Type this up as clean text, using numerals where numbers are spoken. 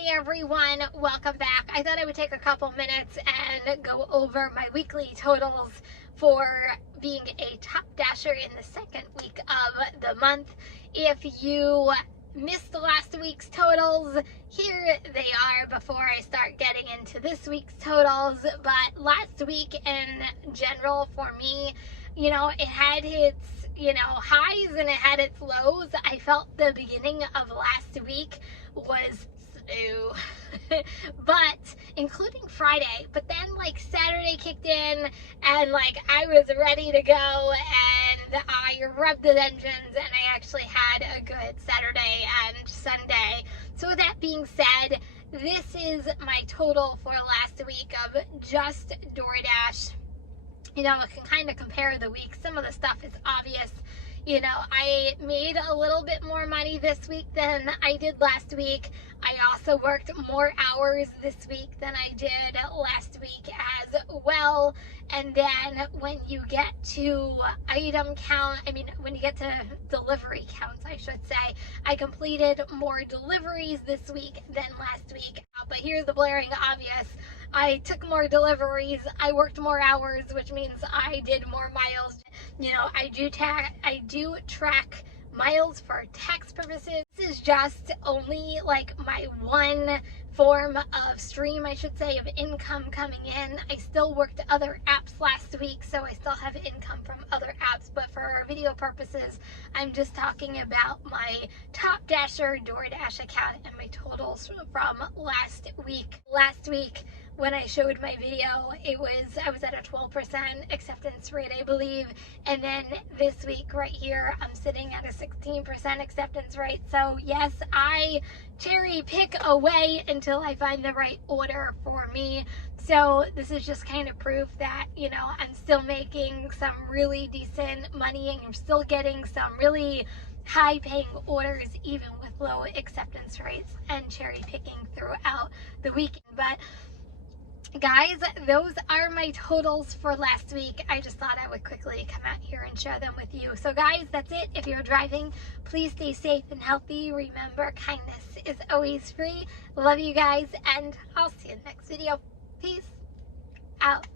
Hey everyone, welcome back. I thought I would take a couple minutes and go over my weekly totals for being a Top Dasher in the second week of the month. If you missed last week's totals, here they are before I start getting into this week's totals. But last week in general for me, it had its highs and it had its lows. I felt the beginning of last week was slow, but including Friday, but then Saturday kicked in and I was ready to go and I revved the engines and I actually had a good Saturday and Sunday. So with that being said, this is my total for last week of just DoorDash. I can kind of compare the weeks. Some of the stuff is obvious. I made a little bit more money this week than I did last week. I also worked more hours this week than I did last week as well. And then when you get to item count, when you get to delivery counts, I should say, I completed more deliveries this week than last week. But here's the blaring obvious. I took more deliveries, I worked more hours, which means I did more miles. I do track miles for tax purposes. This is just only my one form of stream, I should say, of income coming in. I still worked other apps last week, so I still have income from other apps, but for video purposes, I'm just talking about my Top Dasher DoorDash account and my totals from last week. Last week, when I showed my video, I was at a 12% acceptance rate, I believe. And then this week right here, I'm sitting at a 16% acceptance rate. So yes, I cherry pick away until I find the right order for me. So this is just kind of proof that, I'm still making some really decent money and I'm still getting some really high paying orders even with low acceptance rates and cherry picking throughout the weekend. But guys, those are my totals for last week. I just thought I would quickly come out here and share them with you. So guys, that's it. If you're driving, please stay safe and healthy. Remember, kindness is always free. Love you guys, and I'll see you in the next video. Peace out.